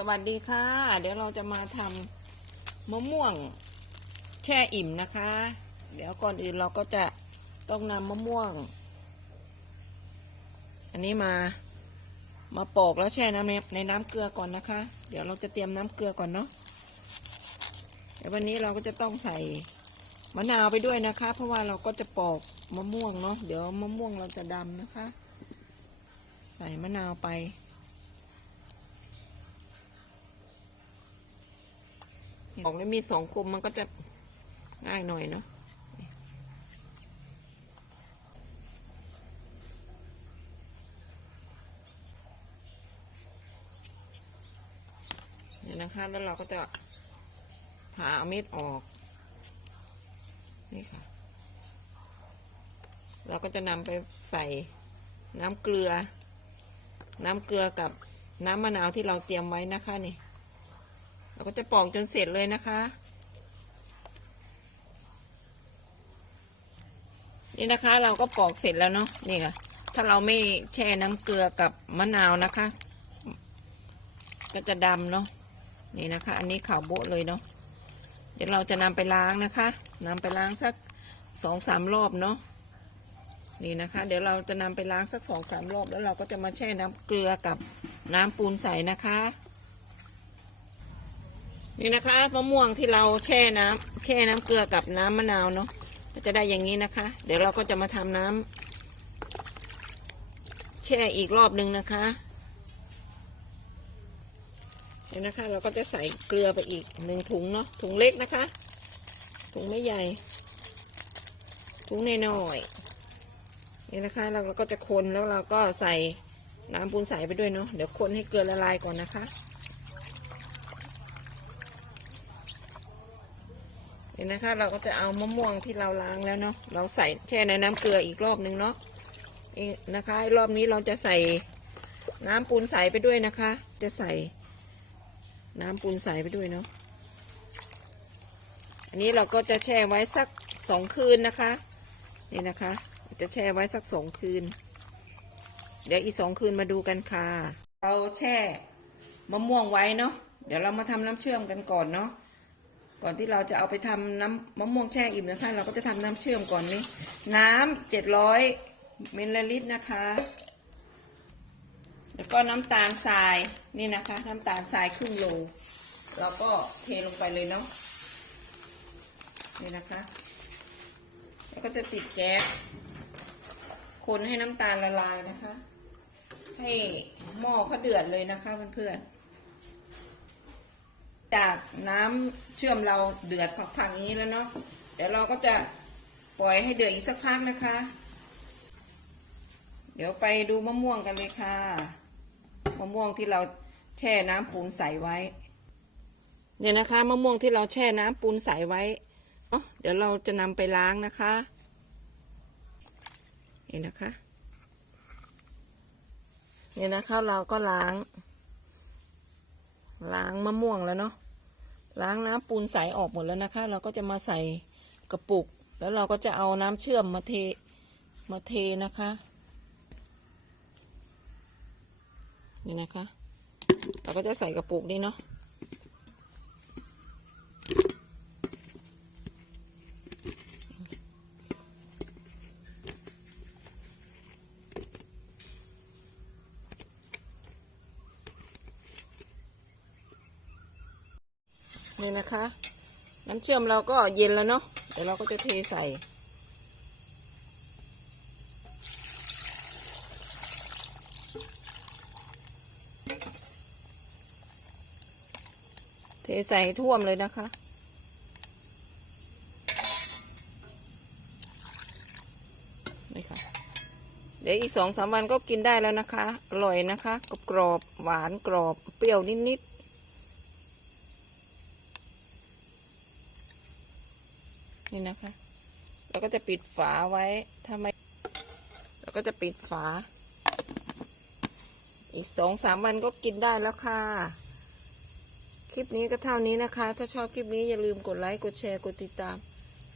สวัสดีค่ะ เดี๋ยวเราจะมาทำมะม่วงแช่อิ่มนะคะ เดี๋ยวก่อนอื่นเราก็จะต้องนำมะม่วง อันนี้มามาปอกแล้วแช่น้ำในในน้ำเกลือก่อนนะคะ เดี๋ยวเราจะเตรียมน้ำเกลือก่อนเนาะเดี๋ยววันนี้เราก็จะต้องใส่มะนาวไปด้วยนะคะ เพราะว่าเราก็จะปอกมะม่วงเนาะเดี๋ยวมะม่วงเราจะดำนะคะ ใส่มะนาวไป ของแล้วมีสองคมมันก็จะง่ายหน่อยเนาะเนี่ยนะคะ แล้วเราก็จะผ่าเอาเม็ดออก นี่ค่ะ เราก็จะนำไปใส่น้ำเกลือ น้ำเกลือกับน้ำมะนาวที่เราเตรียมไว้นะคะนี่ เราก็จะปอกจนเสร็จเลยนะคะ นี่นะคะเราก็ปอกเสร็จแล้วเนาะนี่ค่ะถ้าเราไม่แช่น้ำเกลือกับมะนาวนะคะ ก็จะดำเนาะนี่นะคะ อันนี้ขาวโบะเลยเนาะเดี๋ยวเราจะนำไปล้างนะคะนำไปล้างสักสองสามรอบเนาะนี่นะคะ เดี๋ยวเราจะนำไปล้างสักสองสามรอบ แล้วเราก็จะมาแช่น้ำเกลือกับน้ำปูนใสนะคะ นี่นะคะมะม่วงที่เราแช่น้ำแช่น้ำเกลือกับน้ำมะนาวเนาะก็จะได้อย่างนี้นะคะ เดี๋ยวเราก็จะมาทำน้ำแช่อีกรอบหนึ่งนะคะนี่นะคะ เราก็จะใส่เกลือไปอีกหนึ่งถุงเนาะถุงเล็กนะคะ ถุงไม่ใหญ่ ถุงน้อยๆนี่นะคะเราก็จะคนแล้วเราก็ใส่น้ำปูนใสไปด้วยเนาะเดี๋ยวคนให้เกลือละลายก่อนนะคะ นี่นะคะ เราก็จะเอามะม่วงที่เราล้างแล้วเนาะเราใส่แช่ในน้ำเกลืออีกรอบหนึ่งเนาะนี่นะคะรอบนี้เราจะใส่น้ำปูนใสไปด้วยนะคะ จะใส่น้ำปูนใสไปด้วยเนาะอันนี้เราก็จะแช่ไว้สักสองคืนนะคะ นี่นะคะ จะแช่ไว้สักสองคืน เดี๋ยวอีกสองคืนมาดูกันค่ะ เราแช่มะม่วงไว้เนาะเดี๋ยวเรามาทำน้ำเชื่อมกันก่อนเนาะ ก่อนที่เราจะเอาไปทำน้ำมะม่วงแช่อิ่มนะคะเราก็จะทำน้ำเชื่อมก่อนนี่น้ำเจ็ดร้อยมิลลิลิตรนะคะ แล้วก็น้ำตาลทรายนี่นะคะ น้ำตาลทรายครึ่งโลเราก็เทลงไปเลยเนาะนี่นะคะ แล้วก็จะติดแก๊สคนให้น้ำตาลละลายนะคะ ให้หม้อเขาเดือดเลยนะคะเพื่อนๆ จากน้ำเชื่อมเราเดือดผักๆนี้แล้วเนาะเดี๋ยวเราก็จะปล่อยให้เดือดอีกสักพักนะคะ เดี๋ยวไปดูมะม่วงกันเลยค่ะ มะม่วงที่เราแช่น้ำปูนใสไว้ เนี่ยนะคะ มะม่วงที่เราแช่น้ำปูนใสไว้เดี๋ยวเราจะนำไปล้างนะคะนี่นะคะ เนี่ยนะคะเราก็ล้าง ล้างมะม่วงแล้วเนาะล้างน้ำปูนใสออกหมดแล้วนะคะ เราก็จะมาใส่กระปุก แล้วเราก็จะเอาน้ำเชื่อมมาเทมาเทนะคะ นี่นะคะ เราก็จะใส่กระปุกนี่เนาะ นี่นะคะ น้ำเชื่อมเราก็เย็นแล้วเนาะเดี๋ยวเราก็จะเทใส่ เทใส่ท่วมเลยนะคะนี่ค่ะเดี๋ยวอีกสองสามวันก็กินได้แล้วนะคะ อร่อยนะคะกรอบหวานกรอบเปรี้ยวนิดๆ นี่นะคะเราก็จะปิดฝาไว้ถ้าไม่เราก็จะปิดฝา อีกสองสามวันก็กินได้แล้วค่ะ คลิปนี้ก็เท่านี้นะคะ ถ้าชอบคลิปนี้อย่าลืมกดไลค์กดแชร์กดติดตาม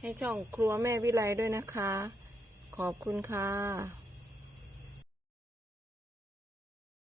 ให้ช่องครัวแม่วิไลด้วยนะคะ ขอบคุณค่ะ